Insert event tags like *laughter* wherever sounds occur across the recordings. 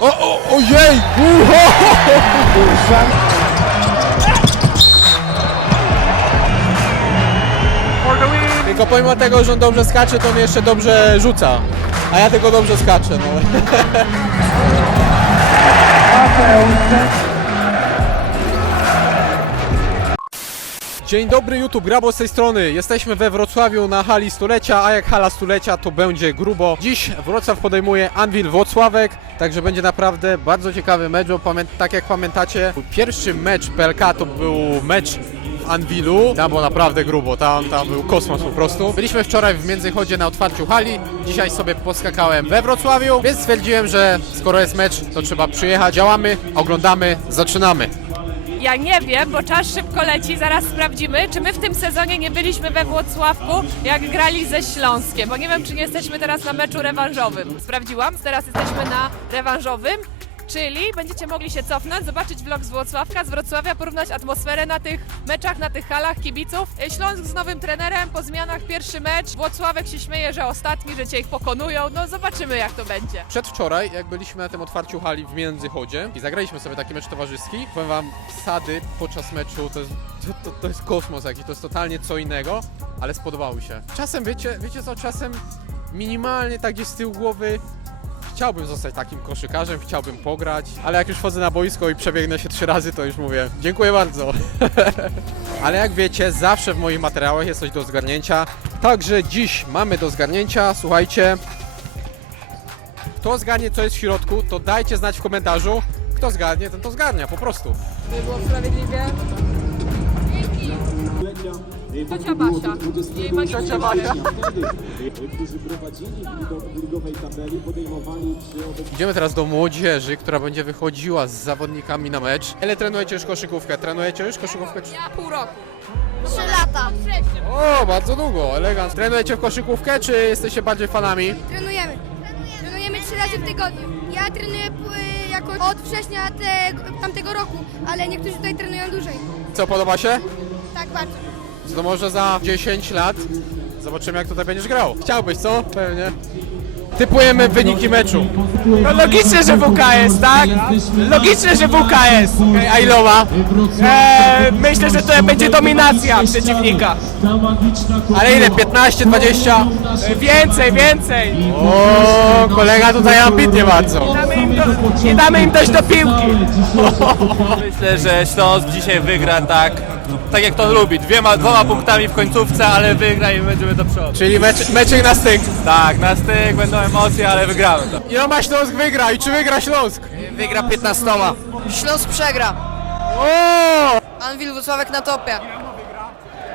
O, o, ojej! Tylko pomimo tego, że on dobrze skacze, to on jeszcze dobrze rzuca. A ja tylko dobrze skaczę, no. Dzień dobry YouTube, Grabo z tej strony. Jesteśmy we Wrocławiu na hali stulecia, a jak hala stulecia to będzie grubo. Dziś Wrocław podejmuje Anvil Włocławek, także będzie naprawdę bardzo ciekawy mecz, bo tak jak pamiętacie, pierwszy mecz PLK to był mecz Anvilu. Tam było naprawdę grubo, tam, tam był kosmos po prostu. Byliśmy wczoraj w Międzychodzie na otwarciu hali, dzisiaj sobie poskakałem we Wrocławiu, więc stwierdziłem, że skoro jest mecz, to trzeba przyjechać. Działamy, oglądamy, zaczynamy. Ja nie wiem, bo czas szybko leci, zaraz sprawdzimy, czy my w tym sezonie nie byliśmy we Włocławku, jak grali ze Śląskiem, bo nie wiem, czy nie jesteśmy teraz na meczu rewanżowym. Sprawdziłam, teraz jesteśmy na rewanżowym, czyli będziecie mogli się cofnąć, zobaczyć vlog z Włocławka, z Wrocławia, porównać atmosferę na tych meczach, na tych halach kibiców. E, Śląsk z nowym trenerem, po zmianach pierwszy mecz, Włocławek się śmieje, że ostatni, że cię ich pokonują, no zobaczymy jak to będzie. Przedwczoraj, jak byliśmy na tym otwarciu hali w Międzychodzie i zagraliśmy sobie taki mecz towarzyski, powiem wam, sady podczas meczu to jest, to, to, to jest kosmos jakiś, to jest totalnie co innego, ale spodobało mi się. Czasem, wiecie, wiecie co, czasem minimalnie tak gdzieś z tyłu głowy chciałbym zostać takim koszykarzem, chciałbym pograć, ale jak już wchodzę na boisko i przebiegnę się trzy razy, to już mówię, dziękuję bardzo. *laughs* ale jak wiecie, zawsze w moich materiałach jest coś do zgarnięcia, także dziś mamy do zgarnięcia, słuchajcie, kto zgadnie, co jest w środku, to dajcie znać w komentarzu. Kto zgadnie, ten to zgarnia, po prostu. By było sprawiedliwie. Ciocia Basia. Jej magiczne Basia. którzy prowadzili tabeli, podejmowali przy obecności Idziemy teraz do młodzieży, która będzie wychodziła z zawodnikami na mecz. Ile trenujecie już koszykówkę? Trenujecie już koszykówkę? czy- Ja pół roku. Trzy lata. O, bardzo długo, elegant. Trenujecie w koszykówkę, czy jesteście bardziej fanami? Trenujemy. Trenujemy trzy razy w tygodniu. Ja trenuję y, jakoś od września te, tamtego roku, ale niektórzy tutaj trenują dłużej. Co, podoba się? Tak bardzo. To może za 10 lat zobaczymy, jak tutaj będziesz grał. Chciałbyś, co? Pewnie. Typujemy wyniki meczu. No logicznie, że WKS, tak? Logicznie, że WKS. A iloma? Eee, myślę, że to będzie dominacja przeciwnika. Ale ile? 15, 20? E, Więcej, więcej. O, kolega tutaj ambitnie bardzo. Damy im do, nie damy im dojść do piłki. Myślę, że Śląsk dzisiaj wygra tak, tak jak to lubi. Dwiema, dwoma punktami w końcówce, ale wygra i będziemy do przodu. Czyli mecz, meczek na styk. Tak, na styk będą emocje, ale wygramy to. Iloma Śląsk wygra i czy wygra Śląsk? Wygra 15. Śląsk przegra. O! Anwil Włocławek na topie.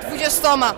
20.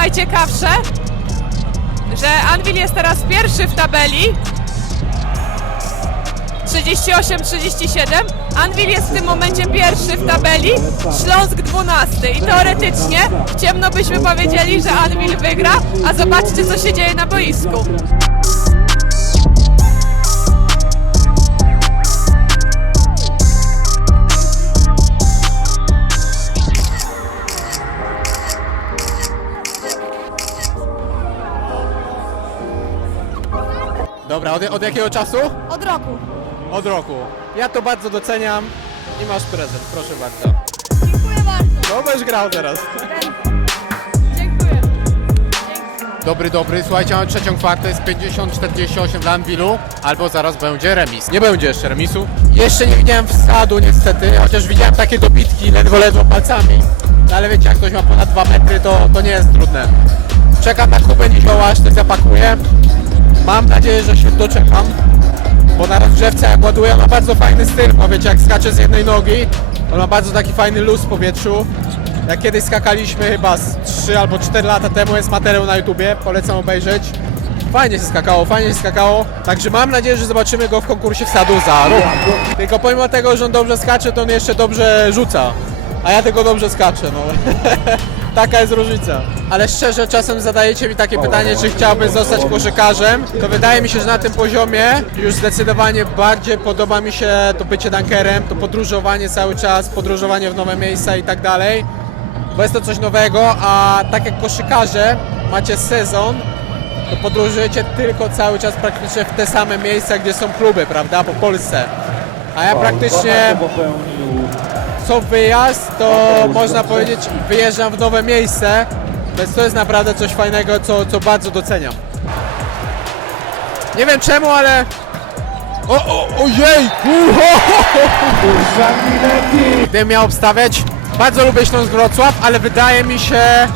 najciekawsze? Że Anvil jest teraz pierwszy w tabeli. 38-37. Anvil jest w tym momencie pierwszy w tabeli, Śląsk 12. I teoretycznie ciemno byśmy powiedzieli, że Anvil wygra, a zobaczcie co się dzieje na boisku. Dobra, od, od jakiego czasu? Od roku. Od roku. Ja to bardzo doceniam i masz prezent, proszę bardzo. Dziękuję bardzo. No będziesz grał teraz. Dziękuję. Dobry, dobry. Słuchajcie, mamy trzecią kwartę, jest 50-48 dla Anvilu, albo zaraz będzie remis. Nie będzie jeszcze remisu. Jeszcze nie widziałem wsadu niestety, chociaż widziałem takie dobitki, ledwo ledwo palcami. No ale wiecie, jak ktoś ma ponad 2 metry, to, to nie jest trudne. Czekam na Kubę nizioła, aż to zapakuję. Mam nadzieję, że się doczekam, bo na rozgrzewce jak ładuję, ma bardzo fajny styl, bo wiecie, jak skacze z jednej nogi, on ma bardzo taki fajny luz w powietrzu. Jak kiedyś skakaliśmy chyba z 3 albo 4 lata temu, jest materiał na YouTubie, polecam obejrzeć. Fajnie się skakało, fajnie się skakało, także mam nadzieję, że zobaczymy go w konkursie wsadu za rok. Tylko pomimo tego, że on dobrze skacze, to on jeszcze dobrze rzuca, a ja tego dobrze skaczę, no. *laughs* Taka jest różnica. Ale szczerze, czasem zadajecie mi takie pytanie, czy chciałbym zostać koszykarzem, to wydaje mi się, że na tym poziomie już zdecydowanie bardziej podoba mi się to bycie dunkerem, to podróżowanie cały czas, podróżowanie w nowe miejsca i tak dalej bo jest to coś nowego, a tak jak koszykarze macie sezon, to podróżujecie tylko cały czas praktycznie w te same miejsca, gdzie są kluby, prawda, po Polsce. A ja praktycznie co wyjazd, to można powiedzieć wyjeżdżam w nowe miejsce, więc to jest naprawdę coś fajnego, co, co bardzo doceniam. Nie wiem czemu, ale... O, o, ojej! Gdybym miał obstawiać, bardzo lubię Śląsk Wrocław, ale wydaje mi się,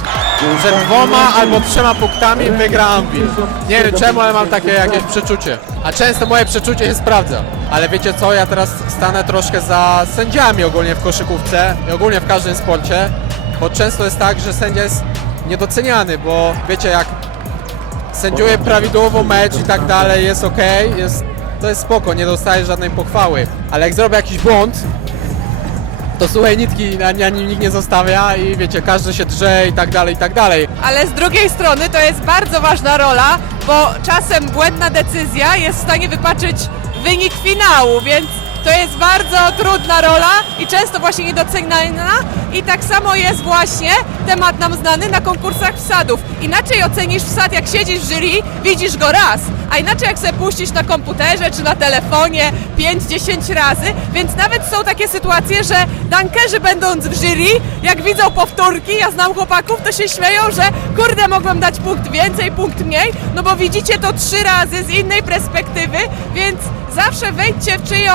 że dwoma albo trzema punktami wygra Anvil. Nie wiem czemu, ale mam takie jakieś przeczucie. A często moje przeczucie się sprawdza. Ale wiecie co, ja teraz stanę troszkę za sędziami ogólnie w koszykówce i ogólnie w każdym sporcie, bo często jest tak, że sędzia jest niedoceniany, bo wiecie jak sędziuje prawidłowo mecz i tak dalej, jest ok, jest, to jest spoko, nie dostaje żadnej pochwały. Ale jak zrobię jakiś błąd, to słuchaj, nitki na, na nim nikt nie zostawia i wiecie, każdy się drze i tak dalej, i tak dalej. Ale z drugiej strony to jest bardzo ważna rola, bo czasem błędna decyzja jest w stanie wypaczyć wynik finału, więc to jest bardzo trudna rola i często właśnie niedoceniana i tak samo jest właśnie temat nam znany na konkursach wsadów. Inaczej ocenisz wsad jak siedzisz w jury, widzisz go raz, a inaczej jak sobie puścisz na komputerze czy na telefonie 5-10 razy, więc nawet są takie sytuacje, że dankerzy będąc w jury, jak widzą powtórki, ja znam chłopaków, to się śmieją, że kurde mogłem dać punkt więcej, punkt mniej, no bo widzicie to trzy razy z innej perspektywy, więc zawsze wejdźcie w czyjo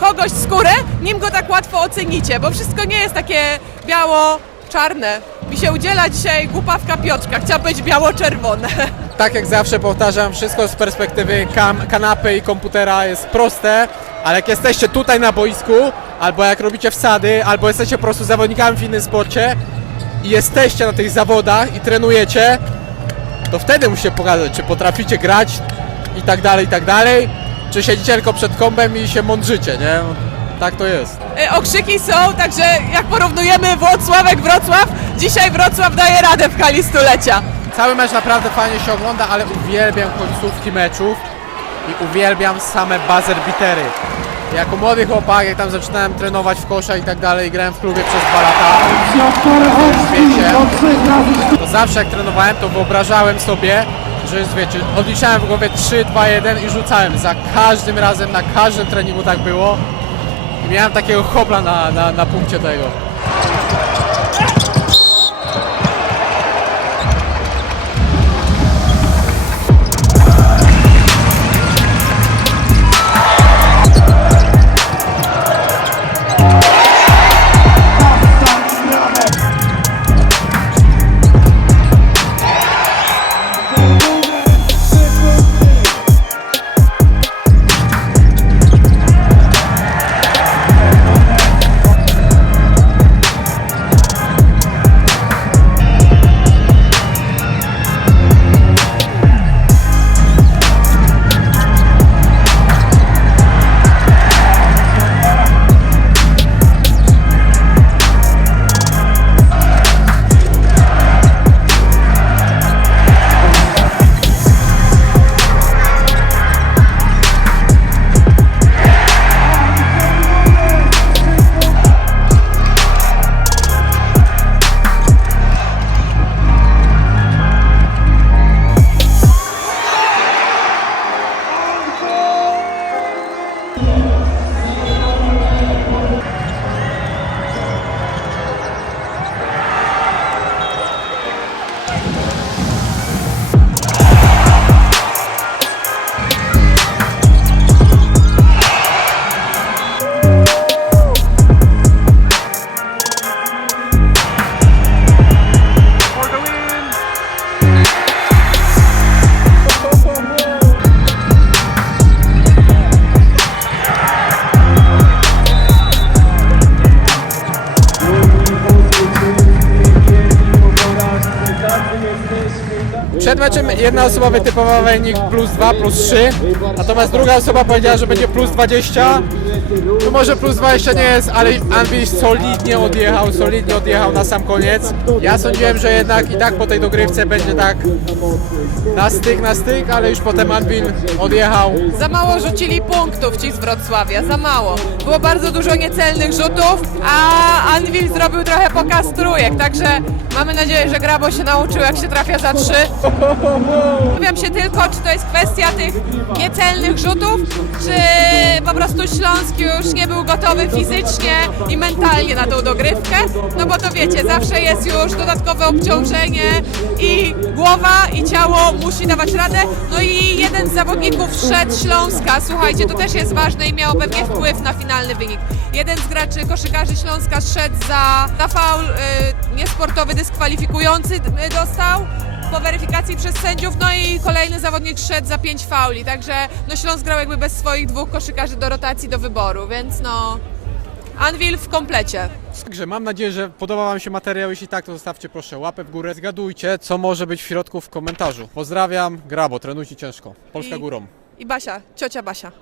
kogoś skórę, nim go tak łatwo ocenicie, bo wszystko nie jest takie biało-czarne. Mi się udziela dzisiaj głupawka Piotrka, chciała być biało-czerwone. *laughs* Tak jak zawsze powtarzam, wszystko z perspektywy kanapy i komputera jest proste, ale jak jesteście tutaj na boisku, albo jak robicie wsady, albo jesteście po prostu zawodnikami w innym sporcie i jesteście na tych zawodach i trenujecie, to wtedy musicie pokazać, czy potraficie grać i tak dalej, i tak dalej, czy siedzicie tylko przed kąbem i się mądrzycie, nie? Tak to jest. E, Okrzyki są, także jak porównujemy Włocławek Wrocław, dzisiaj Wrocław daje radę w hali stulecia. Cały mecz naprawdę fajnie się ogląda, ale uwielbiam końcówki meczów i uwielbiam same buzzer bitery. Jako młody chłopak, jak tam zaczynałem trenować w kosza i tak dalej, grałem w klubie przez dwa lata, wiecie, to zawsze jak trenowałem, to wyobrażałem sobie, że jest, wiecie, odliczałem w głowie 3, 2, 1 i rzucałem. Za każdym razem, na każdym treningu tak było. I miałem takiego hopla na, na, na punkcie tego. Przed jedna osoba wytypowała wynik plus 2, plus 3, natomiast druga osoba powiedziała, że będzie plus 20. Tu może plus 20 nie jest, ale Anvil solidnie odjechał, solidnie odjechał na sam koniec. Ja sądziłem, że jednak i tak po tej dogrywce będzie tak na styk, na styk, ale już potem Anvil odjechał. Za mało rzucili punktów ci z Wrocławia, za mało. Było bardzo dużo niecelnych rzutów, a Anvil zrobił trochę pokaz trójek, także mamy nadzieję, że Grabo się nauczył jak się trafia za trzy. Zastanawiam się tylko, czy to jest kwestia tych niecelnych rzutów, czy po prostu Śląsk już nie był gotowy fizycznie i mentalnie na tą dogrywkę, no bo to wiecie, zawsze jest już dodatkowe obciążenie i głowa i ciało musi dawać radę, no i jeden z zawodników szedł Śląska, słuchajcie, to też jest ważne i miało pewnie wpływ na finalny wynik. Jeden z graczy koszykarzy Śląska szedł za, za faul y, niesportowy, dyskwalifikujący y, dostał, po weryfikacji przez sędziów, no i kolejny zawodnik szedł za pięć fauli, także no Śląsk grał jakby bez swoich dwóch koszykarzy do rotacji, do wyboru, więc no Anvil w komplecie. Także mam nadzieję, że podoba Wam się materiał. Jeśli tak, to zostawcie proszę łapę w górę. Zgadujcie, co może być w środku w komentarzu. Pozdrawiam, Grabo, trenujcie ciężko. Polska I- górą. I Basia, ciocia Basia.